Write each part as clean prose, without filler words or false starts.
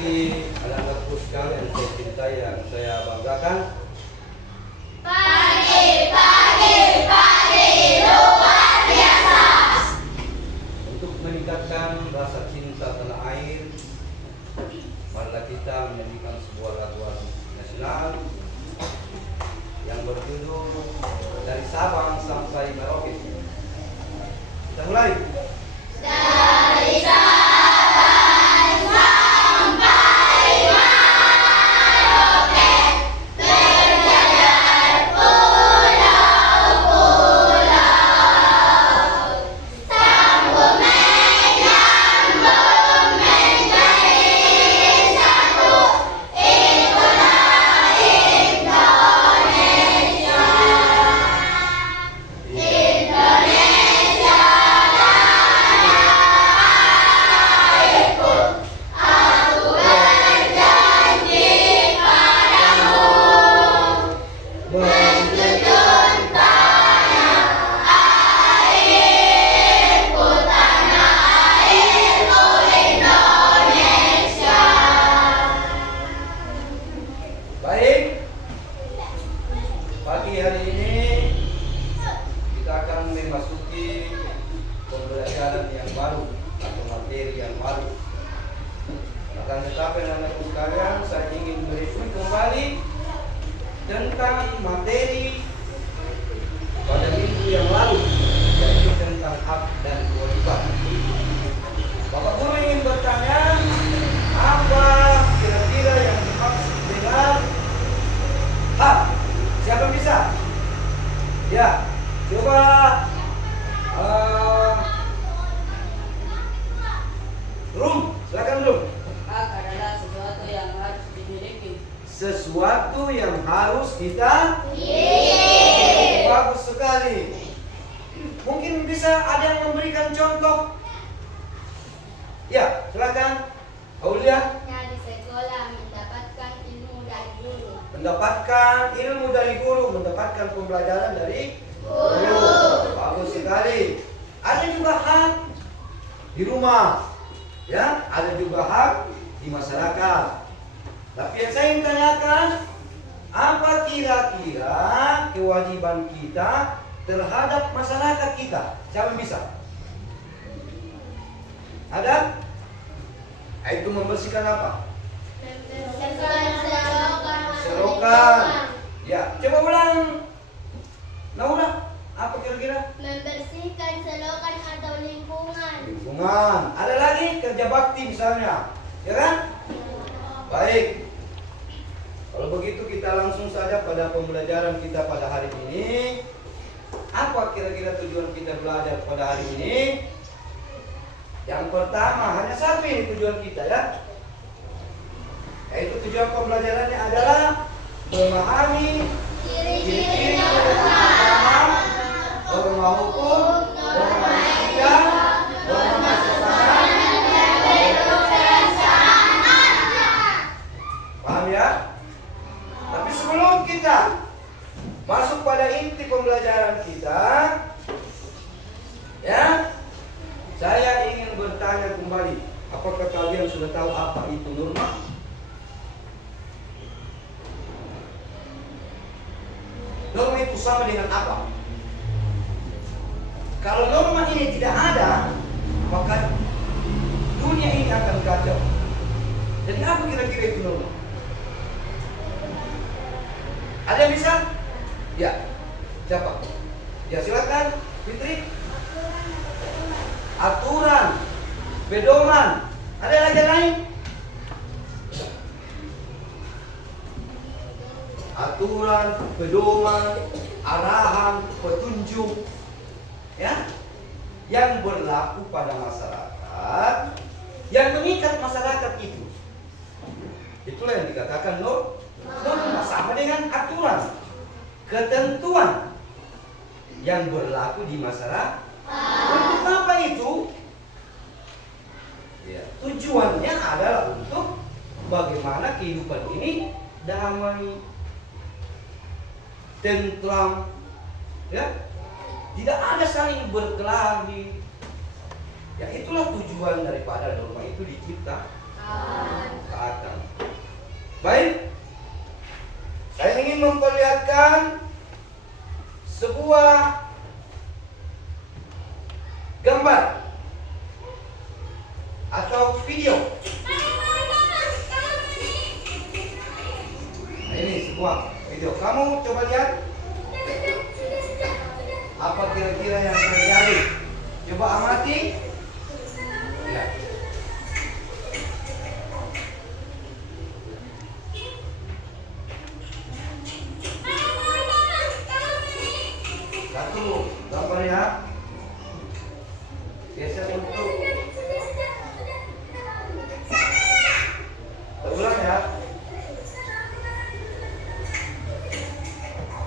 memasuki anak-anakku sekalian saya cintai yang saya banggakan. Pagi luar biasa. Untuk meningkatkan rasa cinta tanah air, marilah kita menyanyikan sebuah lagu nasional yang berjudul Dari Sabang Sampai Merauke. Kita mulai. Dari Sabang sampai Merauke, terjajar pulau-pulau, sambung menyambung menjadi satu, itulah Indonesia. Indonesia airku, aku berjanji padamu, menjunjung tanah airku, tanah airku Indonesia. Baik, pagi hari ini kita akan memasuki pembelajaran yang baru atau materi yang baru. Akan tetapi anak-anakku sekalian, saya ingin mereview kembali tentang materi pada minggu yang lalu, yaitu tentang hak dan kewajiban. Bapak Guru ingin bertanya, apa kira-kira yang dimaksud dengan hak? Siapa yang bisa? Ya, coba Rum, silakan Rum. Hak adalah sesuatu yang harus dimiliki. Sesuatu yang harus kita bagus sekali. Mungkin bisa ada yang memberikan contoh. Ya, silakan. Aulia. Di sekolah mendapatkan ilmu dari guru. Mendapatkan ilmu dari guru, mendapatkan pembelajaran dari guru. Bagus sekali. Ada juga hak di rumah. Ya, ada juga hak di masyarakat. Tapi yang saya ingin tanyakan, apa kira-kira kewajiban kita terhadap masyarakat kita? Siapa yang bisa? Ada? Itu membersihkan apa? Selokan. Ya, coba ulang. Naura, apa kira-kira? Membersihkan selokan atau lingkungan. Lingkungan. Ada lagi kerja bakti misalnya, ya kan? Baik. Kalau begitu kita langsung saja pada pembelajaran kita pada hari ini. Apa kira-kira tujuan kita belajar pada hari ini? Yang pertama, hanya satu ini tujuan kita ya. Yaitu tujuan pembelajarannya adalah memahami ciri-ciri agama, norma hukum, norma etika, norma sesama. Paham ya? Tapi sebelum kita masuk pada inti pembelajaran kita, ya, saya ingin bertanya kembali, apakah kalian sudah tahu apa itu norma? Norma itu sama dengan apa? Kalau norma ini tidak ada, maka dunia ini akan kacau. Jadi apa kira-kira itu norma? Ada yang bisa? Ya, siapa? Ya silakan, Fitri. Aturan, pedoman. Ada lagi yang lain? Aturan, pedoman, arahan, petunjuk, ya, yang berlaku pada masyarakat, yang mengikat masyarakat itu. Itulah yang dikatakan norma, sama dengan aturan, ketentuan yang berlaku di masyarakat. Untuk apa itu? Ya, tujuannya adalah untuk bagaimana kehidupan ini damai, tentram, ya, tidak ada saling berkelahi. Ya itulah tujuan daripada norma itu diciptakan. ketaatan. Baik, saya ingin memperlihatkan sebuah gambar atau video. Nah, ini sebuah video. Kamu coba lihat apa kira-kira yang terjadi. Coba amati. Lihat. Satu gambar ya. Biasa untuk terulang ya.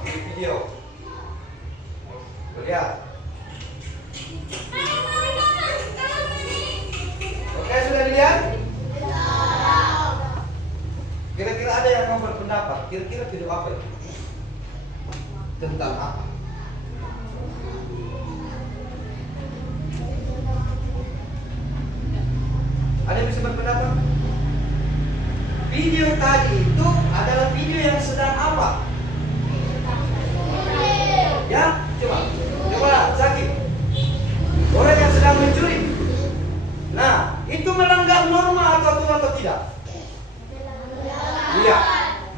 Ini video. Lihat. Oke, sudah dilihat? Kira-kira ada yang mau berpendapat? Kira-kira video apa itu? Tentang apa? Ada yang bisa berpendapat? Video tadi itu adalah video yang sedang apa? Ya, coba Zaki. Orang yang sedang mencuri. Nah, itu melanggar norma atau tidak? Iya,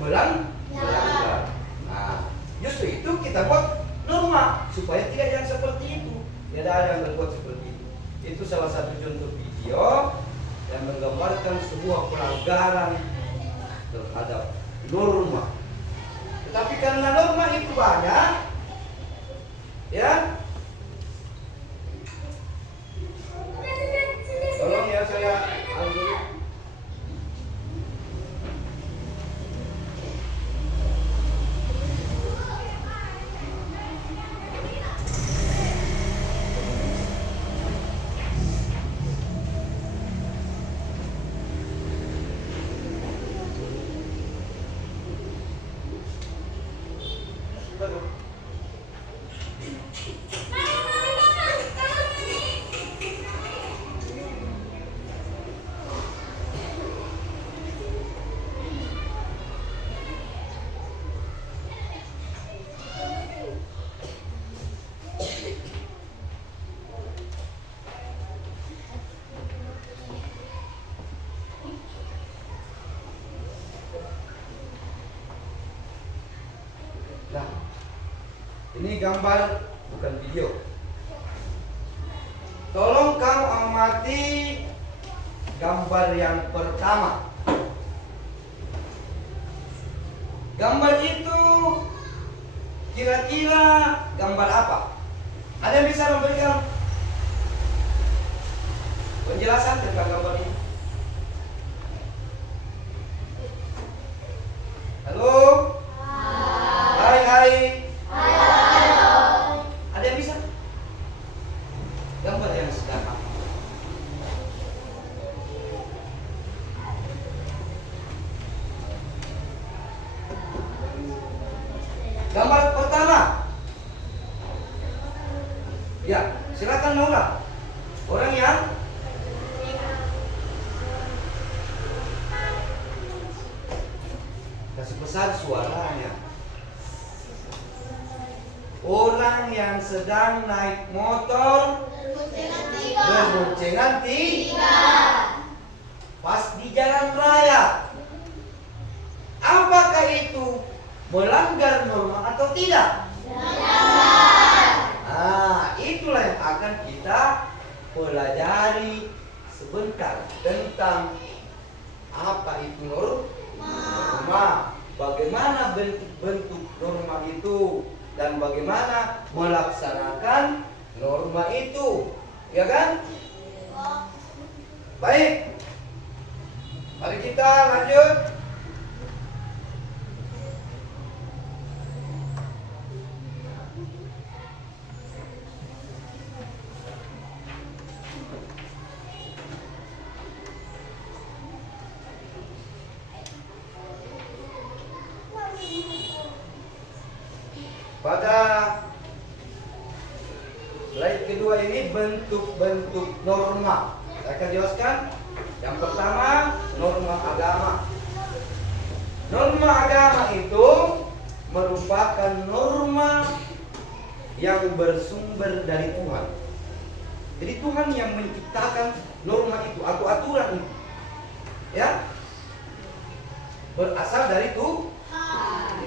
melanggar. Nah, justru itu kita buat norma supaya tidak yang seperti itu. Tidak ada yang berbuat seperti itu. Itu salah satu contoh video yang menggambarkan sebuah pelanggaran terhadap norma. Tetapi karena norma itu banyak, ya, tolong ya saya ambil. Nah, ini gambar bukan video. Tolong kamu amati gambar yang pertama. Gambar itu kira-kira gambar apa? Ada yang bisa memberikan penjelasan tentang gambar ini? Halo? Hai. Ada yang bisa? Gambar yang sedang apa? Gambar pertama. Ya, silakan mengulang. Orang yang kasih besar suaranya. Orang yang sedang naik motor berboncengan tiga pas di jalan raya. Apakah itu melanggar norma atau tidak? Nah, itulah yang akan kita pelajari sebentar tentang apa itu norma, bagaimana bentuk-bentuk norma itu, dan bagaimana melaksanakan norma itu, ya kan? Baik, mari kita lanjut. Pada slide kedua ini bentuk-bentuk norma. Saya akan jelaskan. Yang pertama, norma agama. Norma agama itu merupakan norma yang bersumber dari Tuhan. Jadi Tuhan yang menciptakan norma itu atau aturan itu. Ya. Berasal dari Tuhan.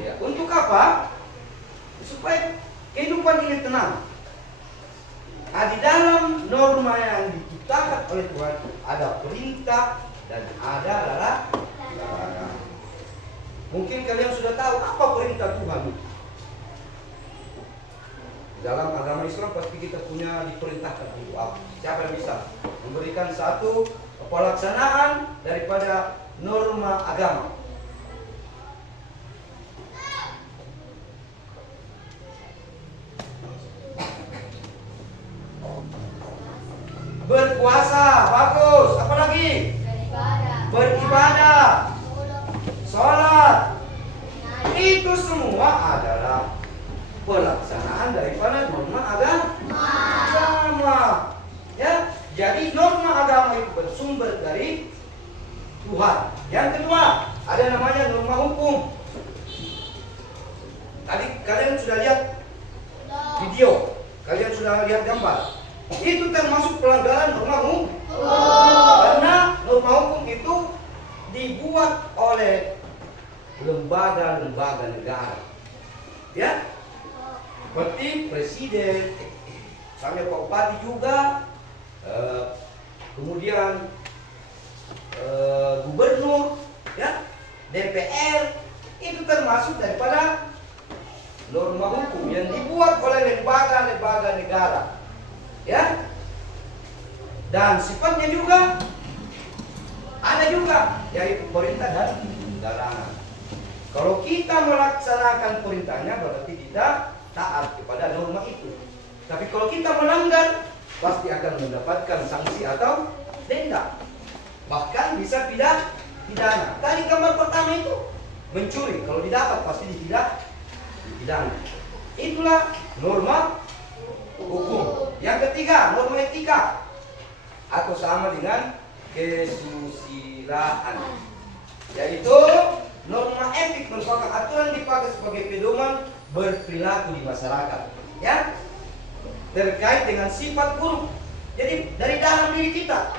Ya. Untuk apa? Supaya kehidupan ini tenang. Nah, di dalam norma yang diciptakan oleh Tuhan ada perintah dan ada larangan. Mungkin kalian sudah tahu apa perintah Tuhan. Dalam agama Islam pasti kita punya diperintahkan itu apa. Siapa yang bisa memberikan satu pelaksanaan daripada norma agama? Berpuasa, bagus. Apa lagi? Beribadah, sholat. Itu semua adalah pelaksanaan daripada norma agama. Ya, jadi norma agama itu bersumber dari Tuhan. Yang kedua, ada namanya norma hukum. Tadi kalian sudah lihat video, kalian sudah lihat gambar. Itu termasuk pelanggaran norma hukum. Karena norma hukum itu dibuat oleh lembaga-lembaga negara. Ya, seperti presiden, sampai Pak Bupati juga, kemudian gubernur, ya, DPR, itu termasuk daripada norma hukum yang dibuat oleh lembaga-lembaga negara. Ya, dan sifatnya juga ada juga, yaitu perintah dan larangan. Kalau kita melaksanakan perintahnya berarti kita taat kepada norma itu. Tapi kalau kita melanggar, pasti akan mendapatkan sanksi atau denda. Bahkan bisa pidana. Tadi gambar pertama itu mencuri, kalau didapat pasti dipidana. Itulah norma hukum. Yang ketiga, norma etika atau sama dengan kesusilaan, yaitu norma etik merupakan aturan dipakai sebagai pedoman berperilaku di masyarakat, ya, terkait dengan sifat buruk. Jadi dari dalam diri kita,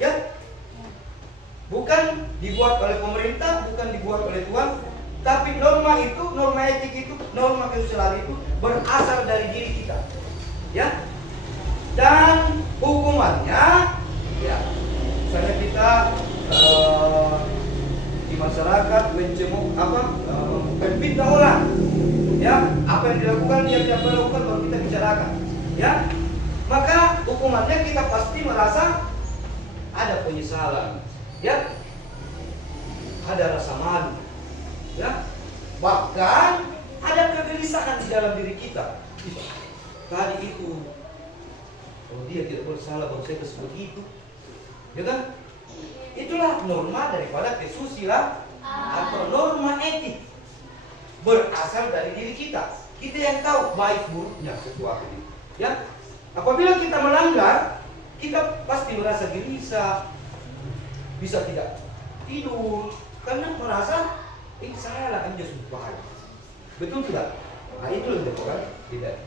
ya, bukan dibuat oleh pemerintah, bukan dibuat oleh Tuhan, tapi norma itu, norma etik itu, norma kesusilaan itu berasal dari diri kita, ya. Dan hukumannya, ya, misalnya kita di masyarakat mencemooh memfitnah orang, ya, apa yang dilakukan dia tidak melakukan baru kita bicarakan, ya, maka hukumannya kita pasti merasa ada penyesalan, ya, ada rasa malu, ya, bahkan ada kegelisahan di dalam diri kita. Tadi itu, kalau dia tidak bersalah, baru saya kasih begitu, ya kan? Itulah norma daripada kesusilaan atau norma etik berasal dari diri kita. Kita yang tahu baik buruknya sesuatu itu, ya. Apabila kita melanggar, kita pasti merasa gelisah, bisa tidak tidur karena merasa saya lah kan sudah baik. Betul tidak? Nah, itu lebih kan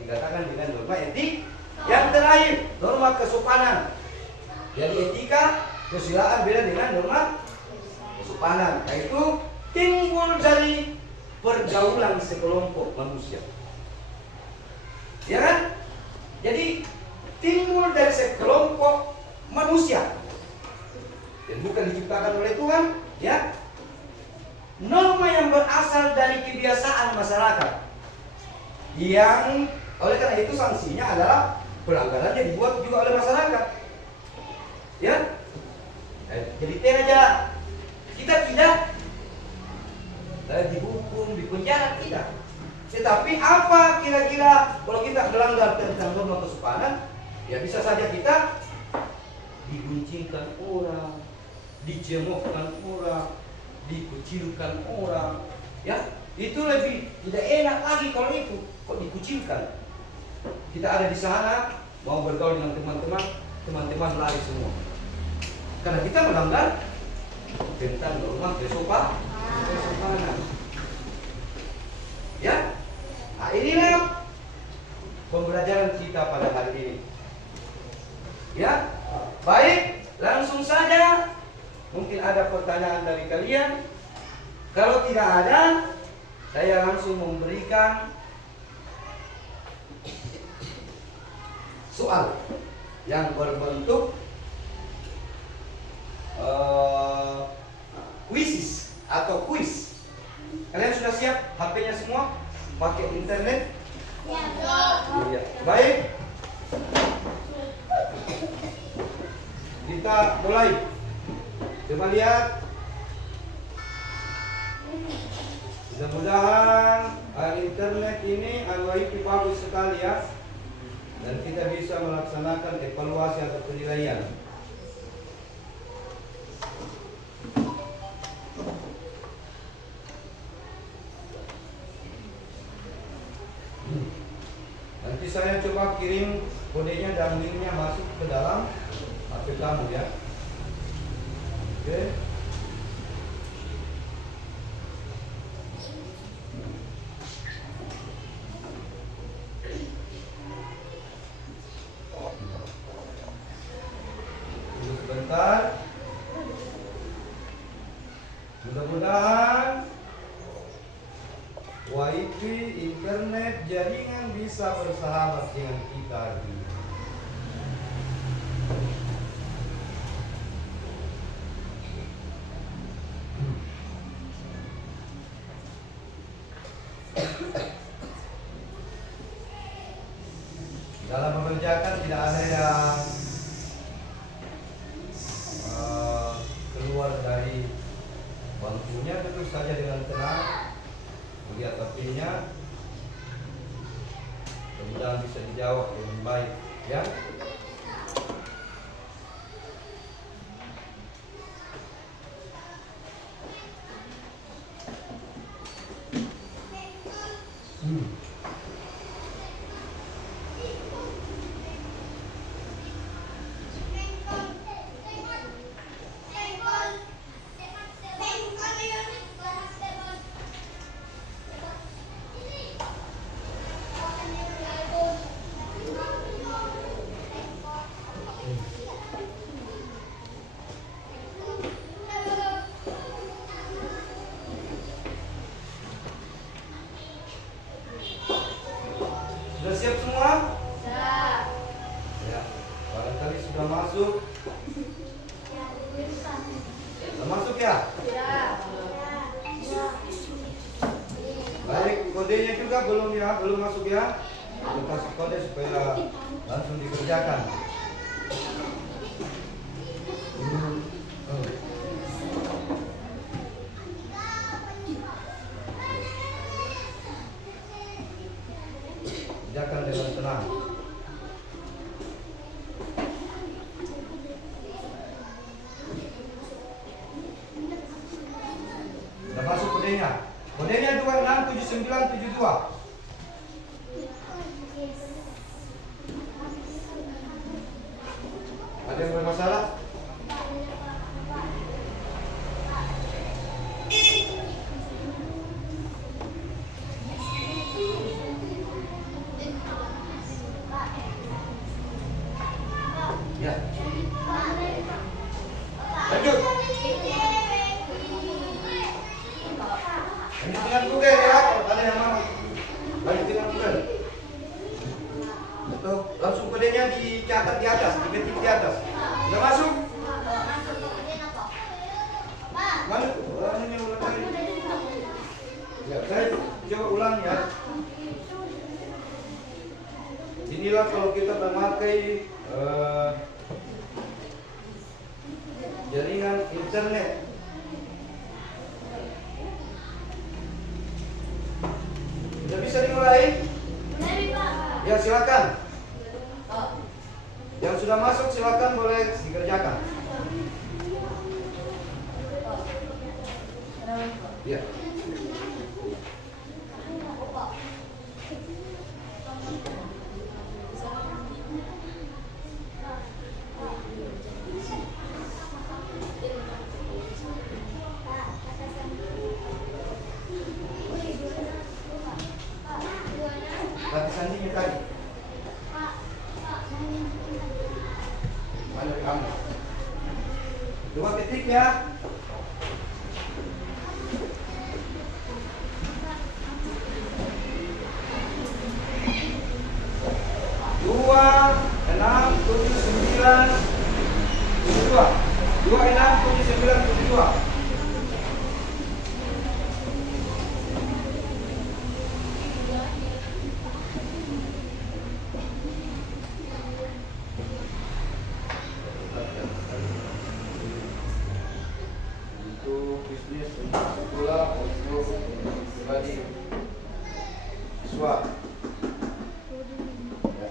dikatakan dengan norma etik. Yang terakhir, norma kesopanan. Jadi etika, kesusilaan beda dengan norma kesopanan. Yaitu timbul dari pergaulan sekelompok manusia. Ya kan? Jadi timbul dari sekelompok manusia yang bukan diciptakan oleh Tuhan, ya. Norma yang berasal dari kebiasaan masyarakat, yang oleh karena itu sanksinya adalah pelanggarannya dibuat juga oleh masyarakat, ya. Jadi tidak, kita tidak dihukum, dipenjara, tidak. Tetapi apa kira-kira kalau kita melanggar tentang norma kesopanan, ya bisa saja kita diguncingkan orang, dicemoohkan orang, dikucilkan orang, ya. Itu lebih tidak enak lagi kalau itu kok dikucilkan. Kita ada di sana mau bergaul dengan teman-teman lari semua karena kita melanggar tentang norma kesopanan. Ya, nah inilah pembelajaran kita pada hari ini. Ya, baik, langsung saja. Mungkin ada pertanyaan dari kalian. Kalau tidak ada, saya langsung memberikan soal yang berbentuk kuis atau kuis. Kalian sudah siap? HP-nya semua? Pakai internet? Iya. Baik. Kita mulai. Coba lihat. Mudah-mudahan internet ini wifi bagus sekali ya. Dan kita bisa melaksanakan evaluasi atau penilaian. Nanti saya coba kirim kodenya dan linknya masuk ke dalam HP kamu ya. Oke. Tunggu sebentar. Mudah-mudahan wifi internet jaringan bisa bersahabat dengan kita. Dalam mengerjakan tidak ada yang keluar dari bangkunya, duduk saja dengan tenang, melihat HP-nya, mudah-mudahan bisa dijawab dengan baik, ya. Sudah siap semua? Siap. Ya, barangkali sudah masuk. Sudah masuk ya? Siap. Baik, kodenya juga belum ya, belum masuk ya. Kita kasih kode supaya langsung dikerjakan. Kerjakan dengan tenang. Sudah masuk kodenya. Kodenya 267972. Ada yang bermasalah? Ya. Lanjut. Lanjut dengan Google ya, kalau ada yang mau. Lanjut dengan Google. Atau langsung kodenya dicatat di atas, diketik di atas. Sudah masuk? Mana? Ini ulang kali. Ya, saya coba ulang ya. Inilah kalau kita memakai jaringan internet. Sudah bisa dimulai? Ya, silakan. Yang sudah masuk silakan boleh dikerjakan. Ya. 2 titik ya. Dua, 6, 7, 9, 72. 2, 6, 7, 9, 72. Untuk bisnis, untuk sekolah, untuk pribadi, siswa. Ya.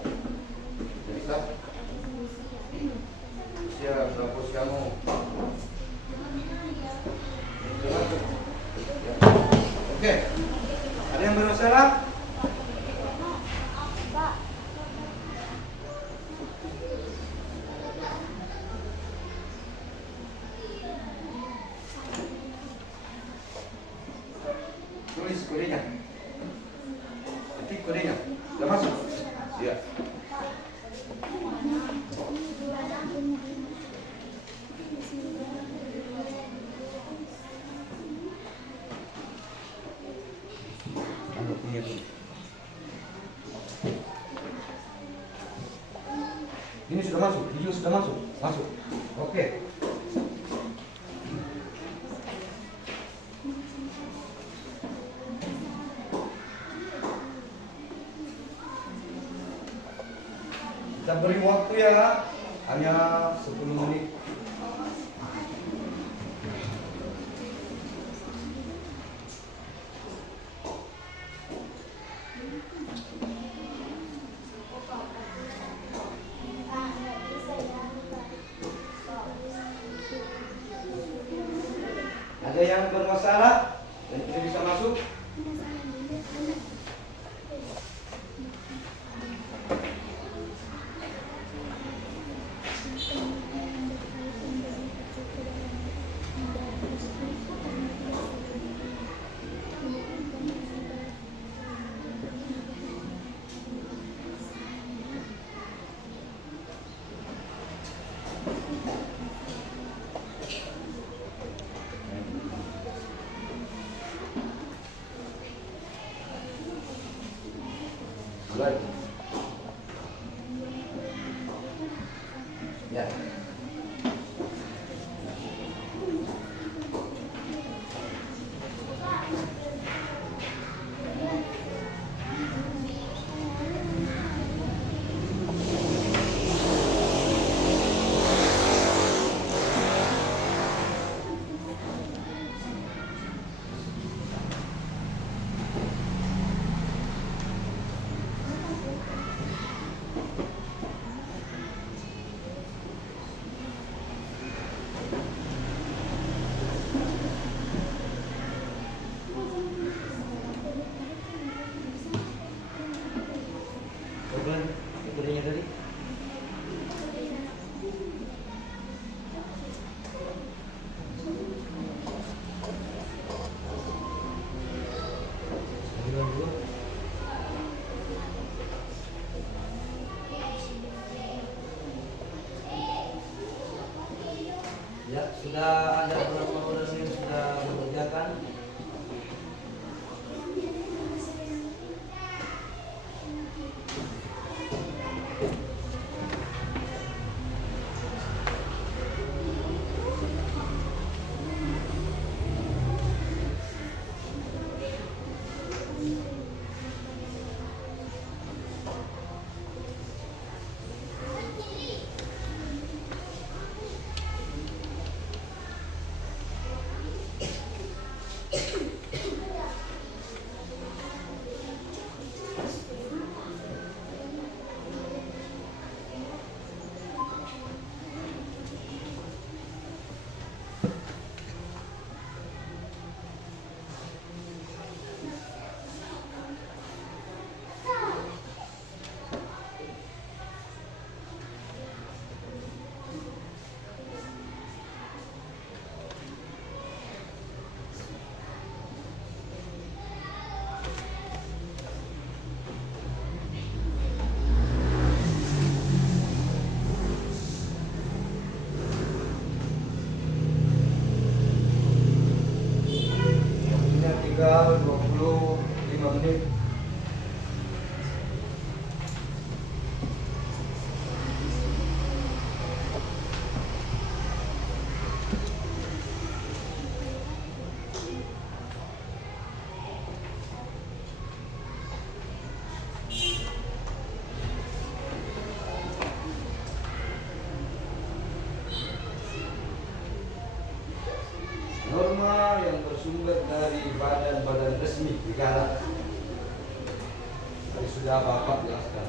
Bisa? Siap, kampus kamu. Ya. Oke. Ada yang bermasalah? Tulis kodenya. Ketik kodenya. Sudah masuk? Ya. Ini sudah masuk, video sudah masuk, masuk. Oke. Kita beri waktu ya, hanya 10 menit. Ada yang bermasalah dan tidak bisa masuk? Mulai. Ya. Coba kodenya tadi. Ya, sudah ada beberapa orang yang sudah mengerjakan. tinggal 25 menit. Norma yang bersumber dari badan-badan resmi negara. Tadi sudah Bapak jelaskan.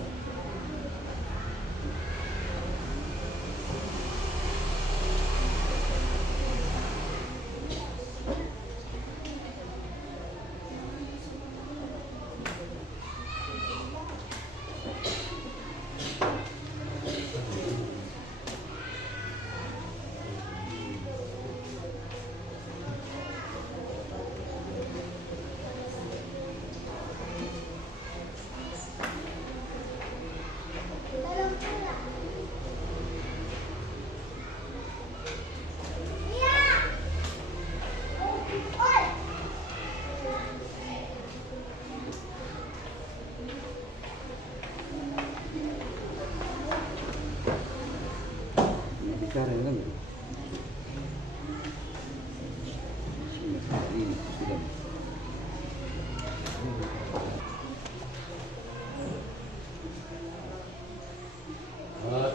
Bicara kan? Ini sudah.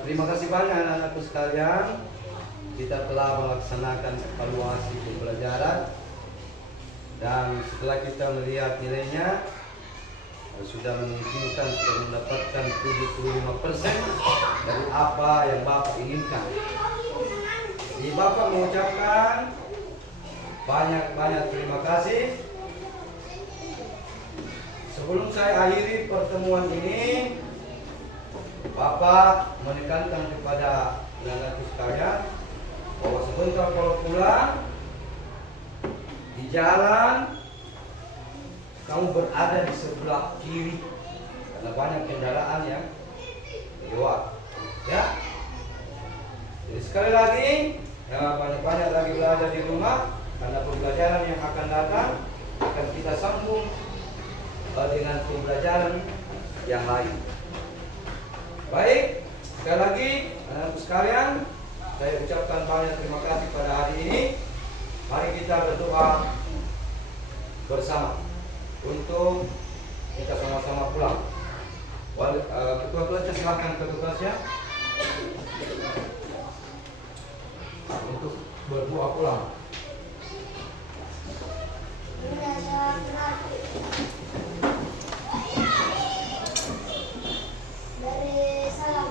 Terima kasih banyak anak-anakku sekalian. Kita telah melaksanakan evaluasi pembelajaran dan setelah kita melihat nilainya sudah memungkinkan sudah mendapatkan 75% dari apa yang Bapak inginkan. Jadi Bapak mengucapkan banyak-banyak terima kasih. Sebelum saya akhiri pertemuan ini, Bapak menekankan kepada anak-anakku sekalian bahwa sebentar kalau pulang di jalan kamu berada di sebelah kiri karena banyak kendaraan yang lewat, ya. Jadi sekali lagi, ya banyak-banyak lagi belajar di rumah karena pembelajaran yang akan datang akan kita sambung dengan pembelajaran yang lain. Baik, sekali lagi anak-anakku sekalian, saya ucapkan banyak terima kasih pada hari ini. Mari kita berdoa bersama untuk kita sama-sama pulang. Ketua kelasnya silakan ke kelasnya untuk berdoa pulang. Dari salam.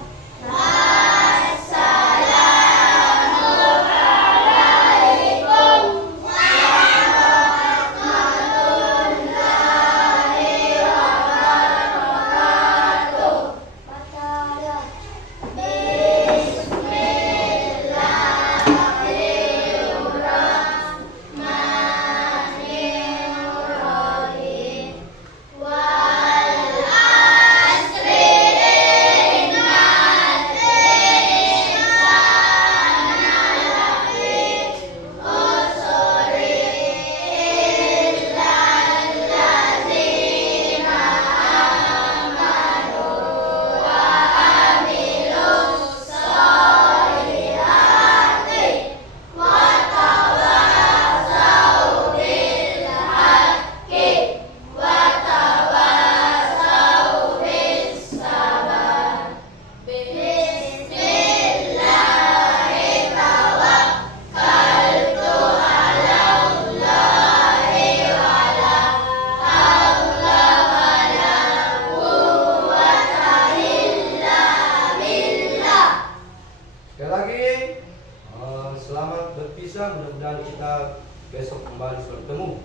Mudah-mudahan kita besok kembali bertemu.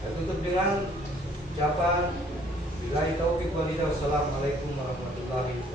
Saya tutup dengan ucapan billahi taufiq wal hidayah. Wassalamualaikum warahmatullahi wabarakatuh.